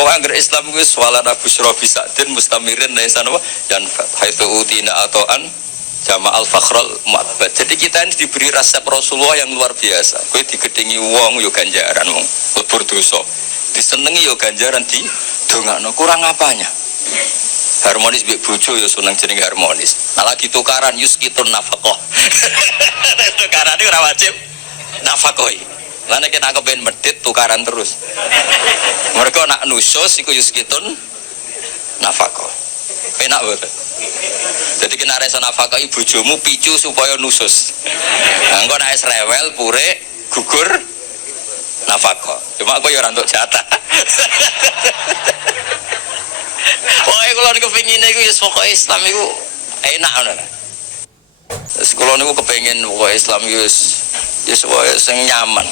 Pokoknya agar Islam itu swalana busra bisadin mustamirin laisan apa dan haitsu utina atoan jama al fakhrul mu'abbad. Jadi kita ini diberi resep Rasulullah yang luar biasa. Kowe digedingi wong yo ganjaran wong lebur dosa. Disenengi yo ganjaran di dongakno. Kurang apanya? Harmonis mbek bojo yo seneng jenenge harmonis. Nah lagi tukaran yuskitun nafaqah. Tukaran iki ora wajib nafaqah. Lah nek kita kepen medhit tukaran terus. Mereka nak nusus iku yuskitun nafaqah. Penak boten. Jadi kena rasa nafkah ibu bojomu picu supaya nusus. Engko nek wis rewel pure gugur nafkah. Cuma aku ya ora entuk jatah. Pokoke kula niku kepengine iku ya pokoke Islam iku enak ngono. Terus kula niku kepengin pokoke Islam iku ya pokoke sing nyaman.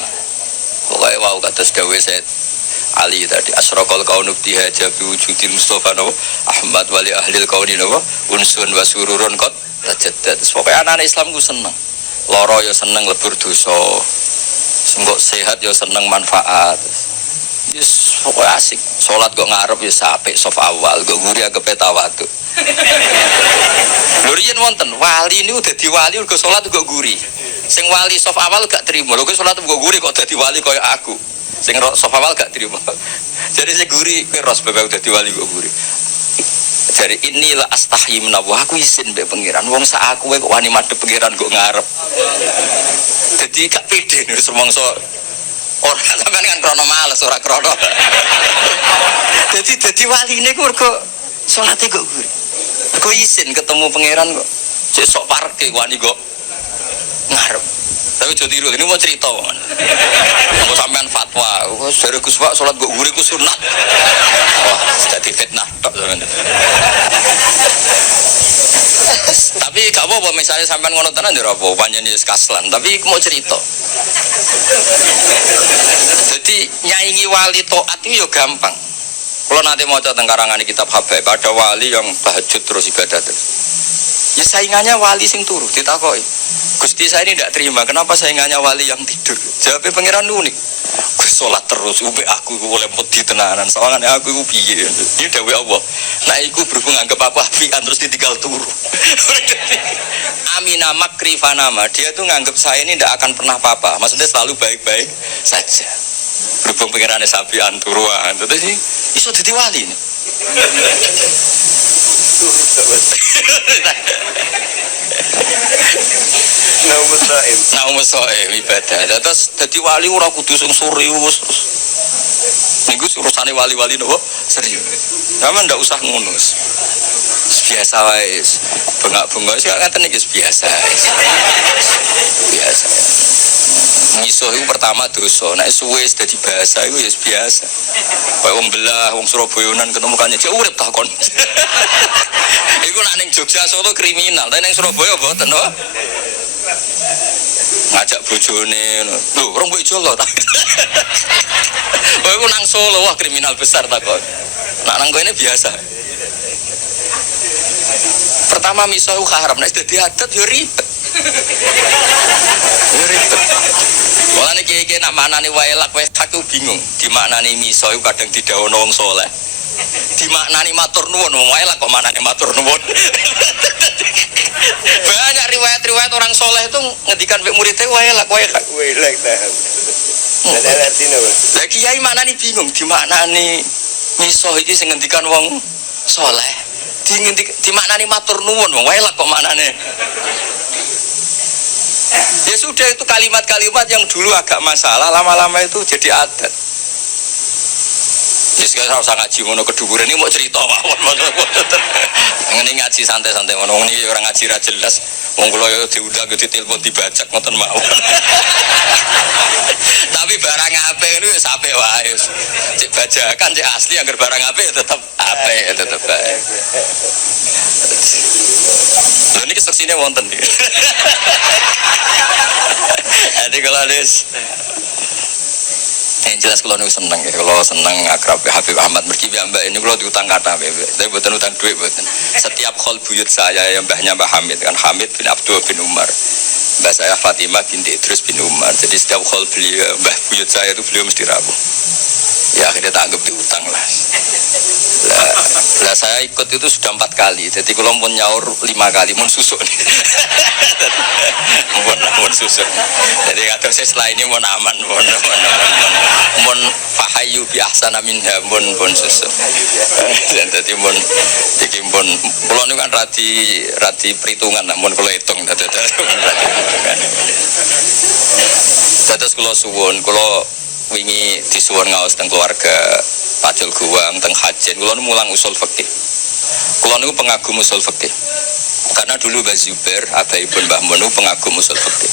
Pokoke wau kados gawe set Ali tadi asraqal kaunu bihaja bi wujudil Mustafa nawa Ahmad wali ahlil kauni nawa unsun wa sururun qad tajaddad. Pokoke anak Islam ku seneng. Lara ya seneng lebur dosa. Sengko sehat ya seneng manfaat. Yes pokoke asik. Salat kok ngarep ya apik saf awal, kok guri agepe tawadhu. Lho yen wonten wali niku dadi wali mergo salat kok guri. Sing wali saf awal gak trimo. Lho kok salat kok guri kok dadi wali kaya aku. Sing saf awal gak terima. Jadi saya guri kowe ros bebek dadi wali kok guri. Jadi inilah astahyi menawa aku isin mbek pangeran. Wong sak aku kok wani madhep pangeran kok ngarep. Jadi gak pede nek semongso ora sampean kan krono males ora krono. Jadi waline ku mergo salate kok guri. Kok isin ketemu pangeran kok cek sok parke wani kok ngarep. Tapi jadi tiru, ini mau cerita kan? Mau sampean fatwa, dari Gus Pak sholat gue guri ku sunat. Wah, jadi fitnah. Tapi gak apa-apa, misalnya sampean ngono tenan ya apa, panjang di kaslan. Tapi mau cerita. Jadi nyaingi wali toat itu ya gampang. Kalau nanti mau tentang karangan kitab Habaib, ada wali yang tahajud terus ibadah terus. Ya saingannya wali sing turu ditakoi. Gusti saya ini tidak terima, kenapa saingannya wali yang tidur? Jawabnya pangeran unik. Gue sholat terus, ube aku boleh putih tenanan. Soalnya aku piye. Ini dawai Allah. Nah, aku berhubung anggap aku apian terus ditinggal turu. Amina makrifanama. Dia tuh nganggap saya ini tidak akan pernah apa-apa. Maksudnya selalu baik-baik saja. Berhubung pangerannya sapian turuan. Terus ini iso jadi wali nih. Naumusa'im ibadah. Terus jadi wali ora kudu sing serius. Niku urusane wali-wali nopo serius. Sampeyan ndak usah ngono. Biasa wae. Bengak-bengok sik ngaten iki biasa. Biasa. Misuh itu pertama dosa. Nek suwe dadi bahasa iku ya biasa. Kayak wong belah, wong Surabayanan ketemu kanjeng cek urip takon. Iku nek ning Jogja Solo kriminal, tapi ning Surabaya mboten to. Ngajak bojone ngono. Lho, rong bojo lho ta. Kowe ku nang Solo wah kriminal besar takon. Nak nang kene biasa. Pertama misuh ku haram, nek dadi adat yo ribet. Yo ribet. Mulane kiye-kiye nak maknani waelak wae aku bingung. Dimaknani misuh iku kadang didhawuhna wong saleh. Dimaknani matur nuwun, wong waelak kok maknane matur nuwun. Banyak riwayat-riwayat orang soleh itu ngedikan mbek muridnya waelak dah. Ada artinya apa? Lah kiai maknani bingung dimaknani misuh iki sing ngendikan wong soleh. Dimaknani matur nuwun wong waelak kok maknane. Ya sudah itu kalimat-kalimat yang dulu agak masalah lama-lama itu jadi adat. Ya sekarang usah ngaji ngono kedukuran ini mau cerita mawon. Ngene ngaji santai-santai ngono ini orang ngaji ra jelas. Wong kula yo diundang ditelepon dibajak ngoten mawon. Tapi barang apik niku wis apik wae. Cek bajakan cek asli anggar barang apik tetep apik tetep bae. Lha niki saksine wonten iki. Ade kalau yang jelas kalau niku seneng ya, kalau seneng akrab Habib Ahmad mergi mbak ini kalau diutang kata tapi bukan utang duit bukan. Setiap khol buyut saya yang mbahnya Mbah Hamid kan Hamid bin Abdul bin Umar, mbah saya Fatimah binti Idris bin Umar. Jadi setiap khol beliau mbah buyut saya itu beliau mesti rawuh. Ya akhirnya tak anggap diutang lah. Lah saya ikut itu sudah 4 kali. Jadi kalau mau nyaur 5 kali, mau susuk nih. Mau susuk. Jadi kata saya setelah ini mau aman, mau fahayu bi ahsana minha, mau susuk. Dan jadi mau bikin mau kalau ini kan rati perhitungan, namun kalau hitung, terus kalau suwon, kalau wingi disuwun ngaos teng keluarga Pacul Guwang teng Hajen kula nu mulang usul fikih. Kula niku pengagum usul fikih. Karena dulu Mbah Zubair, abaipun Mbah Mun pengagum usul fikih.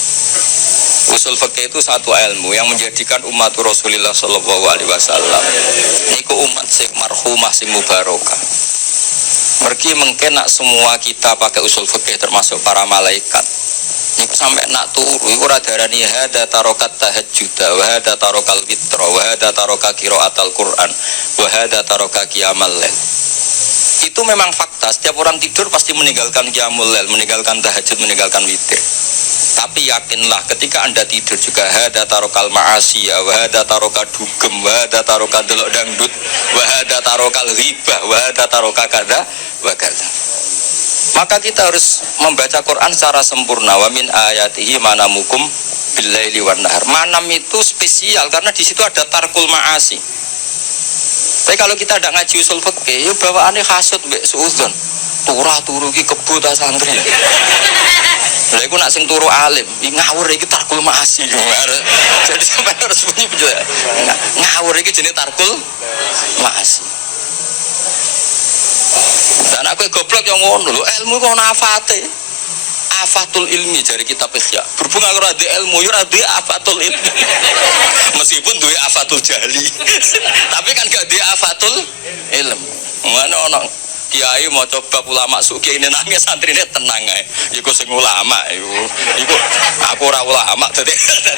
Usul fikih itu satu ilmu yang menjadikan umat Rasulullah sallallahu alaihi wasallam niku umat sing marhumah sing mubarakah. Mergi mungkin nak semua kita pakai usul fikih termasuk para malaikat. Niku sampai nak turu iku ora darani hada tarokat tahajjud wa hada tarokal witra wa hada taroka qiraatal Quran wa hada taroka qiyamal lail. Itu memang fakta, setiap orang tidur pasti meninggalkan qiyamul lail, meninggalkan tahajud, meninggalkan witir. Tapi yakinlah ketika Anda tidur juga hada tarokal ma'asiya wa hada taroka dugem wa hada taroka delok dangdut wa hada tarokal ghibah wa hada taroka kada wa kada. Maka kita harus membaca Quran secara sempurna. Wa min ayatihi manamukum billaili wan nahar. Manam itu spesial karena di situ ada tarkul ma'asi. Tapi kalau kita tidak ngaji usul fikih, ya bawaane hasud mbek suudzon. Turu iki kebo ta santri. Lha iku nak sing turu alim, ngawur iki tarkul ma'asi. Jadi sampai harus punya penjelasan. Ngawur iki jenenge tarkul ma'asi. Dan aku goblok yang ngono lho, ilmu kok ana afate. Afatul ilmi dari kitab Ihya. Berhubung aku ora ndek ilmu, yo ora duwe afatul ilmi. Meskipun duwe afatul jahli. Tapi kan gak duwe afatul ilmu. Ngono ono kiai maca bab ulama suki ini nangis santrine tenang ae. Iku sing ulama iku aku ora ulama dadi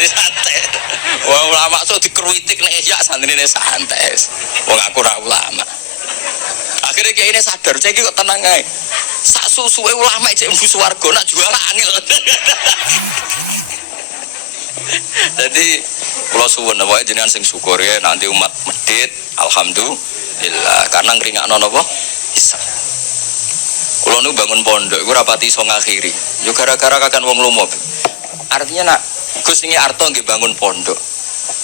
santai. Wong ulama sok dikruitik nek Ihya santrine santai. Wong aku ora ulama. Akhirnya kayak ini sadar, saya kok tenang aja. Sak susuwe ulama cek mlebu swarga nak jual angel. Jadi kula suwun wae jenengan sing syukur ya nanti umat medhit alhamdulillah karena ngringakno napa bisa. Kula nu bangun pondok iku rapati iso ngakhiri. Yo gara-gara kakan wong lomo. Artinya nak Gus niki arto nggih bangun pondok.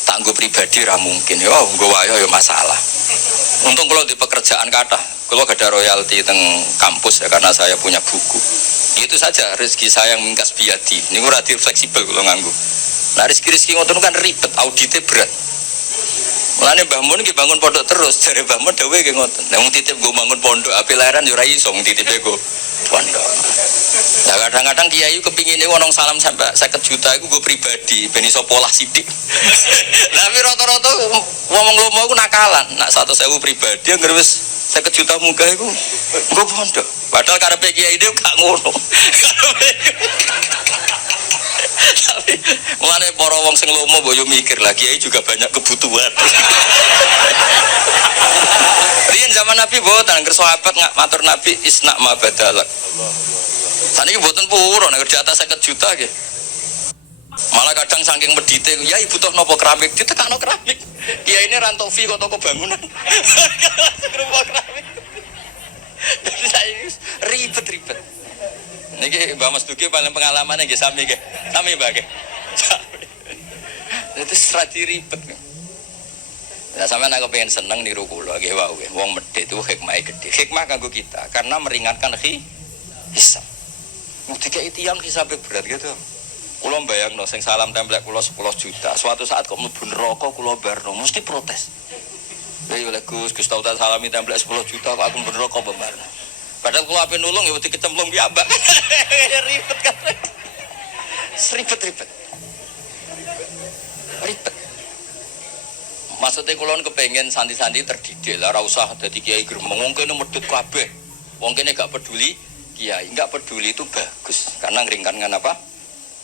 Tak nggo pribadi ra mungkin. Yo nggo wae yo masalah. Untung kalau di pekerjaan kata, kalau gak ada royalti teng kampus ya karena saya punya buku. Itu saja rezeki saya yang mingkas biadi. Ini relatif fleksibel kalau nganggu. Nah rezeki ngoten kan ribet, auditnya berat. Mulane Mbah Mun iki bangun pondok terus, jare Mbah Mun dawuh iki ngoten. Nek wong titip nggo bangun pondok, ape lahiran yo ora iso wong titipe nggo pondok. Nah kadang-kadang kiai kepingine ono salam sampai 50 juta iku nggo pribadi, ben iso polah sithik. Tapi rata-rata wong lomo iku nakalan. Nak 100.000 pribadi anggere wis 50 juta munggah iku nggo pondok. Padahal karepe kiai dhewe gak ngono. Tapi mulane para wong sing lomo mbok yo mikir lah kiai juga banyak kebutuhan. Riyen zaman Nabi mboten angger sahabat matur Nabi isna ma badalak. Saniki mboten purun nek di atas 50 juta nggih. Malah kadang saking medite ya butuh napa keramik ditekakno keramik. Kiai ini rantok fi kok toko bangunan. Grup keramik. Jadi saya ribet-ribet. Niki Mbak Mas Duki paling pengalaman nggih sami nggih. Sami Mbak nggih. Itu strati ribet. Nah sampeyan aku pengen seneng niru kula nggih wae. Wong medhit itu hikmah gede. Hikmah kanggo kita karena meringankan hisab. Mudike tiyang hisabe berat gitu. Kula mbayangno sing salam templek kula 10 juta. Suatu saat kok mlebu neraka kula barno mesti protes. Lha yo Gus tau tak salami templek 10 juta kok aku mlebu neraka barno. Padahal kula ape nulung ya wedi kecemplung piyambak. Ribet kan. Ribet. Maksudnya kula kepengen santri-santri terdidik lah ora usah dadi kiai gremeng wong kene medhit kabeh. Wong kene gak peduli kiai, enggak peduli itu bagus karena ngringkankan apa?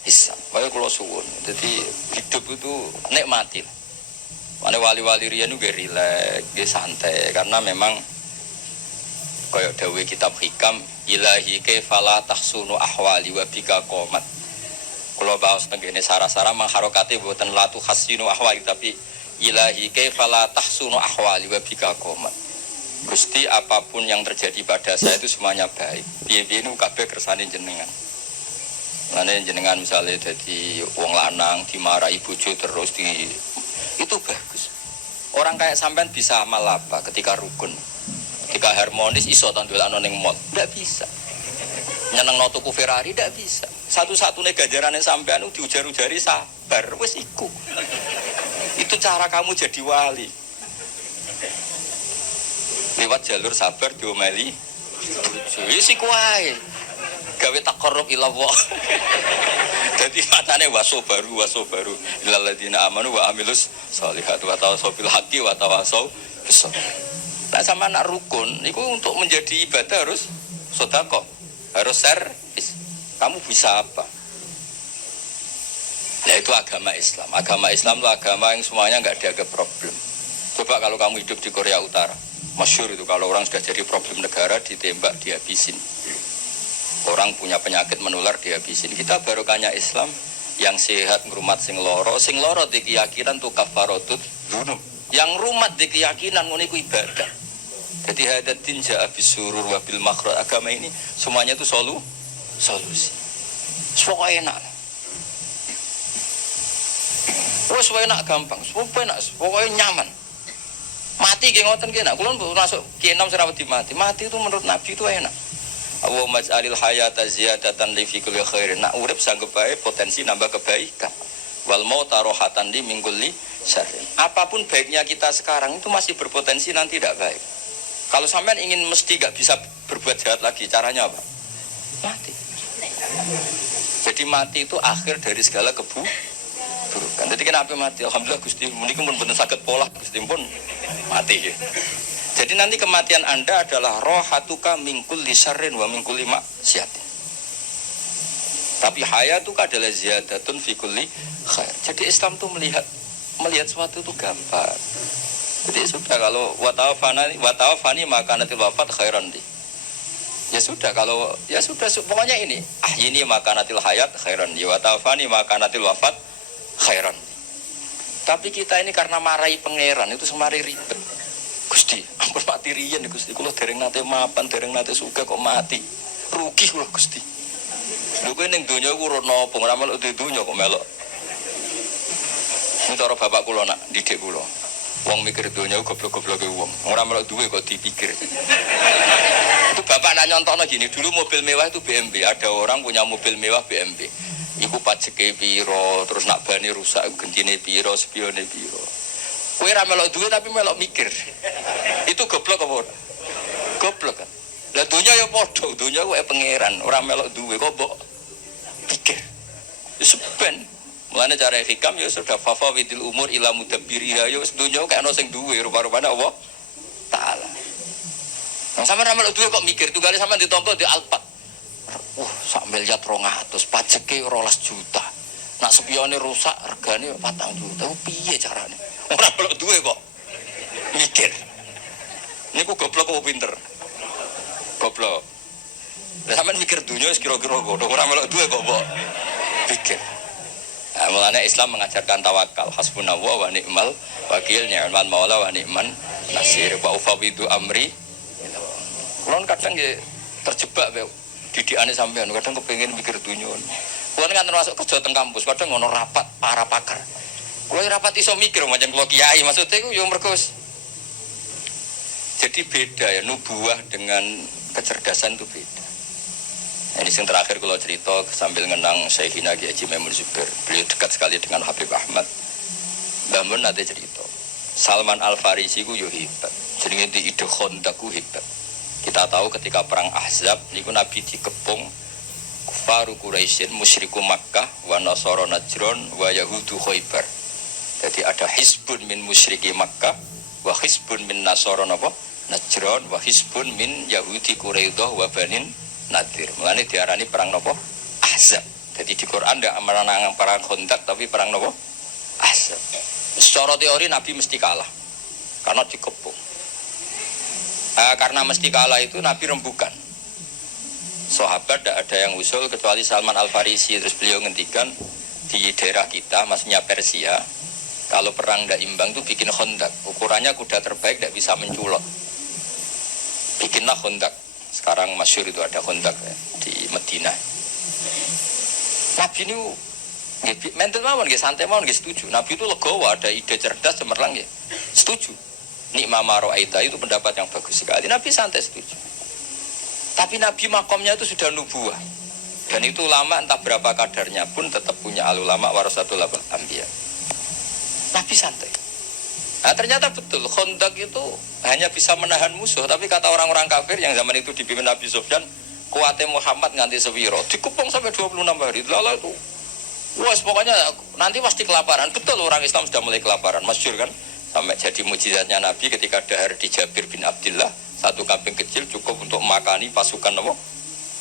Hisab. Wae kula suwun. Jadi hidup itu nikmati. Mane wali-wali riyen nggih rileks, nggih santai karena memang kaya dawuh kitab hikam ilahi kaifala tahsunu ahwali wa bika qomat. Kula baos tengene sara-sara mangharokate mboten latu hasinu ahwali tapi ilahi kaifala tahsunu ahwali wa bika qomat. Gusti apapun yang terjadi pada saya itu semuanya baik. Piye-piye nu kabeh kersane jenengan. Lane jenengan misalnya jadi wong lanang dimarahi bojo terus itu bagus. Orang kayak sampean bisa amal apa ketika rukun, ketika harmonis iso ta ndolakno ning mall? Ndak bisa. Nyenengno tuku Ferrari ndak bisa. Satu-satunya ganjarane sampean diujar-ujari sabar, wis iku. Itu cara kamu jadi wali. Lewat jalur sabar diomeli. Wis iku wae. Gawe taqarrub ila Allah. Dadi matane waso baru ilal ladina amanu wa amilus sholihat wa tawassaw bil haqqi wa tawassaw bis sabr. Nah sama nak rukun niku untuk menjadi ibadah harus sedekah, harus servis. Kamu bisa apa? Ya itu agama Islam. Agama Islam itu agama yang semuanya enggak dianggap problem. Coba kalau kamu hidup di Korea Utara, masyhur itu kalau orang sudah jadi problem negara ditembak dihabisin. Orang punya penyakit menular dihabisin. Kita barokahnya Islam yang sehat ngrumat sing loro di keyakinan tuh kafaratut dzunub. Yang rumat di keyakinan ngono iku ibadah. Jadi hadatin ja'a bisurur wa bil makhraj. Agama ini semuanya itu solusi. Pokoknya enak. Wes enak gampang, pokoknya nyaman. Mati nggih ngoten nggih nak kula masuk Ki Enom sira wedi mati. Mati itu menurut Nabi itu enak. Allahumma ij'alil hayata ziyadatan li fi kulli khairin. Nak urip sanggup bae potensi nambah kebaikan. Wal mauta rohatan li min kulli syarrin. Apapun baiknya kita sekarang itu masih berpotensi nanti tidak baik. Kalau sampean ingin mesti enggak bisa berbuat jahat lagi, caranya apa? Mati. Jadi mati itu akhir dari segala keburukan. Jadi kenapa mati? Alhamdulillah Gusti menika pun bener saged pola Gusti pun mati. Jadi nanti kematian Anda adalah rohatuka min kulli syarrin wa min kulli maksiatin. Tapi hayatuka adalah ziyadatun fi kulli khair. Jadi Islam itu melihat sesuatu itu gampang. Jadi sudah kalau watawafani maka nanti wafat khairan di. Ya sudah kalau ya sudah pokoknya ini ini maka nanti hayat khairan di watawafani maka nanti wafat khairan di. Tapi kita ini karena marahi pangeran itu semari ribet. Gusti, ampun mati riyen Gusti, kula dereng nate mapan, dereng nate sugih kok mati. Rugi kula Gusti. Lho kowe ning donya ku ora napa, ora melok di donya kok melok. Ini cara bapak kula nak didik kula. Wong mikir donya goblok-gobloke wong. Ora melok duwe kok dipikir. Itu bapak nak nyontokno gini, dulu mobil mewah itu BMW, ada orang punya mobil mewah BMW. Iku pajeke piro, terus nak bane rusak gentine piro, spione piro. Kowe ora melok duwe tapi melok mikir. Itu goblok apa ora? Goblok kan. Lah dunya ya padha, dunya kuwi pangeran, ora melok duwe kok mbok pikir. Wis ben. Mulane cara hikam ya sudah fafawidil umur ila mudabbiriha ya wis dunya kok ana sing duwe rupa-rupane Allah taala. Nang sampeyan ora melok duwe kok mikir, tunggale sampeyan ditampa di Alphard. Sak miliar 200, pajeke 12 juta. Nak spione rusak regane 4 juta. Piye carane? Ora melok duwe kok mikir. Niku goblok apa pinter? Goblok. Lah sampean mikir dunya wis kira-kira ngono, ora melok duwe kok mbok pikir. Nah, mulane Islam mengajarkan tawakal, hasbunallah wa ni'mal wakil, ni'mal maula wa ni'man nasir, wa ufawidu amri. Kulon kadang nggih terjebak wae didikane sampean, kadang kepengin mikir dunya. Kulon kan termasuk kerja teng kampus, kadang ngono rapat para pakar. Kulo rapat iso mikir macam kulo kiai, maksudnya iku yo mergo jadi beda ya, nubuah dengan kecerdasan itu beda. Ini yang terakhir kalau cerita sambil ngenang Syekhina Kiai Haji Maimun Zubair. Beliau dekat sekali dengan Habib Ahmad. Mbah Mun nanti cerita. Salman Al-Farisi ku yo hebat. Jenenge di ide Khandaq ku hebat. Kita tahu ketika perang Ahzab niku Nabi dikepung kufaru Quraisyin, musyriku Makkah, wa nasara Najran, wa yahudu Khaybar. Jadi ada hizbun min musyriki Makkah, wa hizbun min nasara Najran, wa hizbun min Yahudi Quraidah wa Banin Nadir. Mulane diarani perang napa? Ahzab. Jadi di Quran ndak menang perang Khandaq tapi perang napa? Ahzab. Secara teori Nabi mesti kalah karena dikepung. Karena mesti kalah itu Nabi rembukan. Sahabat tidak ada yang usul kecuali Salman Al-Farisi. Terus beliau ngendikan di daerah kita, maksudnya Persia, Kalau perang tidak imbang tuh bikin Khandaq. Ukurannya kuda terbaik tidak bisa menculok. Bikinlah Khandaq. Sekarang masyhur itu ada Khandaq ya, di Madinah. Nabi ini mental mawon nggih, santai mawon nggih, setuju. Nabi itu legowo, ada ide cerdas cemerlang ya. Setuju. Nikma maro'aita itu pendapat yang bagus sekali. Nabi santai setuju. Tapi Nabi makomnya itu sudah nubuah. Dan itu ulama entah berapa kadarnya pun tetap punya ulama warasatul anbiya. Nabi santai. Nah ternyata betul, Khandaq itu hanya bisa menahan musuh. Tapi kata orang-orang kafir yang zaman itu dipimpin Nabi Sufyan, kuatnya Muhammad nganti sewiro, dikepung sampai 26 hari. Lalu itu, wah pokoknya nanti pasti kelaparan. Betul, orang Islam sudah mulai kelaparan, masyhur kan? Sampai jadi mujizatnya Nabi ketika dahar di Jabir bin Abdullah, satu kambing kecil cukup untuk makani pasukan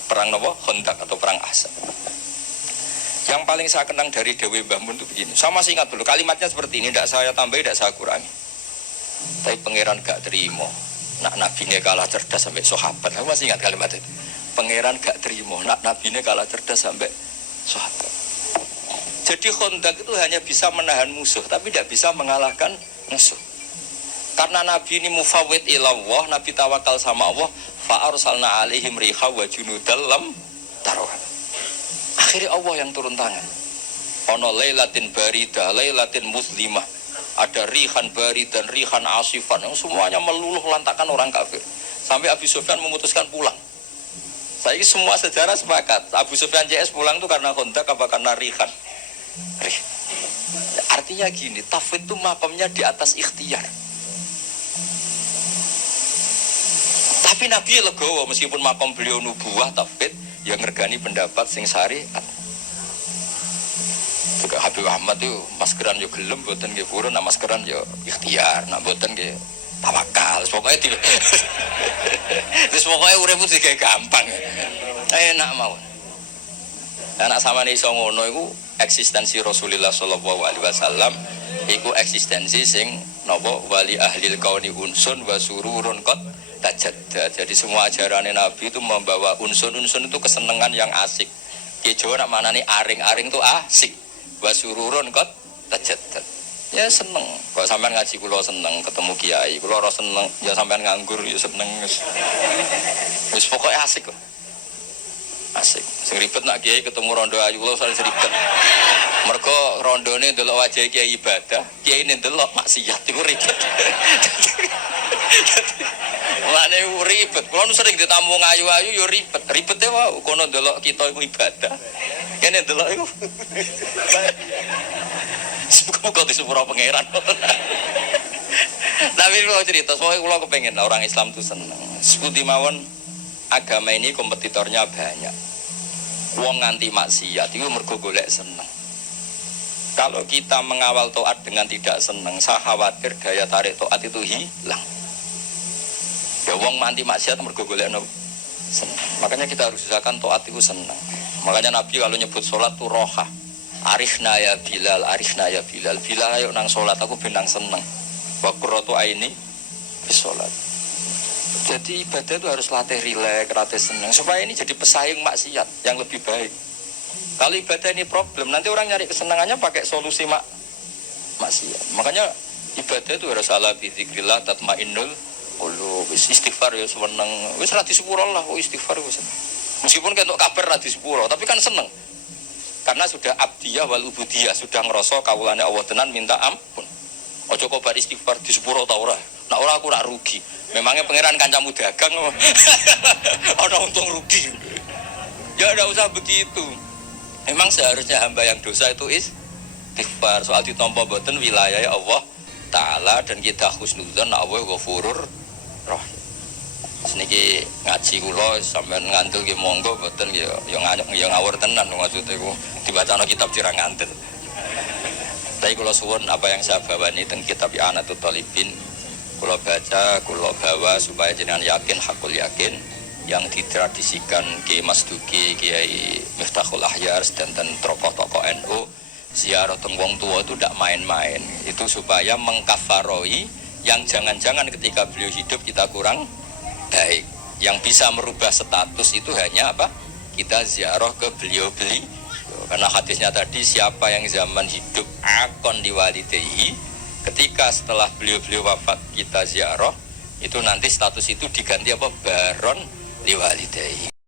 perang Khandaq atau perang Ahzab. Yang paling saya kenang dari Dewi Mbah Mun itu begini. Saya masih ingat dulu kalimatnya seperti ini, tidak saya tambah, tidak saya kurangi. Tapi pangeran gak terima. Nak nabinya kalah cerdas sampai sahabat. Saya masih ingat kalimat itu. Pangeran gak terima. Nak nabinya kalah cerdas sampai sahabat. Jadi Khandaq itu hanya bisa menahan musuh, tapi tidak bisa mengalahkan musuh. Karena Nabi ini mufawwid ilallah, Nabi tawakal sama Allah, fa arsalna alaihim riha wa junudal lam tarawha. Akhirnya Allah yang turun tangan. Ono lailatin baridah, lailatin muslimah. Ada rihan bari dan rihan asifan yang semuanya meluluh lantakan orang kafir. Sampai Abu Sufyan memutuskan pulang. Saya semua sejarah sepakat. Abu Sufyan CS pulang itu karena Khandaq apa karena rihan? Artinya gini, tafwid itu makamnya di atas ikhtiar. Tapi Nabi legowo meskipun makam beliau nubuwah tafwid yang ngergani pendapat sing syariat. Juga Habib Ahmad itu maskeran yo gelem mboten nggih purun, nak maskeran yo ikhtiar, nak mboten nggih tawakal. Pokoke di terus pokoke urip itu digawe gampang. Enak mawon. Anak samane iso ngono iku eksistensi Rasulullah sallallahu alaihi wasallam iku eksistensi sing napa wali ahlil kauni unsun wa sururun qad tajadda. Jadi semua ajaran Nabi itu membawa unsun-unsun itu kesenangan yang asik. Ki Jawa nak manani aring-aring itu asik. Wa sururun qad tajadda. Ya seneng. Kok sampean ngaji kula seneng, ketemu kiai kula ora seneng, ya sampean nganggur ya seneng. Wis pokoke asik kok. Asik. Sing ribet nak kiai ketemu rondo ayu kula sare ribet. Mergo rondone ndelok wajah kiai ibadah, kiai ndelok maksiat iku ribet. Lane ribet. Kulo nu sering ditamu ayu-ayu yo ribet. Ribete wae kono ndelok kita iku ibadah. Kene ndelok iku. Semoga disepuro pangeran. Tapi kalau cerita, soalnya kalau kepengen orang Islam itu senang. Seperti mawon agama ini kompetitornya banyak. Wong nganti maksiat itu mergo golek seneng. Kalau kita mengawal taat dengan tidak senang, saya khawatir daya tarik taat itu hilang. Ya wong nganti maksiat mergo golek seneng. Makanya kita harus usahakan taat itu senang. Makanya Nabi kalau nyebut sholat itu roha. Arifna ya Bilal, arifna ya Bilal. Bilal ayo nang sholat aku benang seneng. Wa qurratu aini fi sholat. Jadi ibadah itu harus latih rileks, latih senang supaya ini jadi pesaing maksiat yang lebih baik. Kalau ibadah ini problem, nanti orang nyari kesenangannya pakai solusi maksiat. Makanya ibadah itu harus ala bi dzikrillah tatmainnul qulub. Istighfar ya seneng. Wis ra disepuro lah kok istighfar wis. Meskipun kentuk kabar ra disepuro, tapi kan seneng. Karena sudah abdiyah wal ubudiyah, sudah ngerasa kawulane Allah tenan minta ampun. Ojo kok bar istighfar di sepuro ta ora. Nek ora aku rak rugi. Memangnya pangeran kancamu dagang. Ana untung rugi. Ya enggak usah begitu. Memang seharusnya hamba yang dosa itu istighfar. Soal ditampa mboten wilayah Allah taala dan kita husnudzon Allah Ghafurur Rahim. Seniki ngaji kula sampean ngantul nggih monggo mboten ya ngawur tenan maksude ku dibacano kitab cirang ngantul. Tapi kula suwun apa yang saya bawa ini teng kitab I'anatul Talibin kula baca, kula bawa supaya jenengan yakin, hakul yakin yang ditradisikan Kiai Mas Duki, Kiai Miftahul Ahyar dan tokoh-tokoh NU ziarah teng wong tua itu tidak main-main. Itu supaya mengkafaroi yang jangan-jangan ketika beliau hidup kita kurang baik. Yang bisa merubah status itu hanya apa? Kita ziarah ke beliau karena hadisnya tadi siapa yang zaman hidup akon liwalidayhi, ketika setelah beliau wafat kita ziarah, itu nanti status itu diganti apa? Baron liwalidayhi.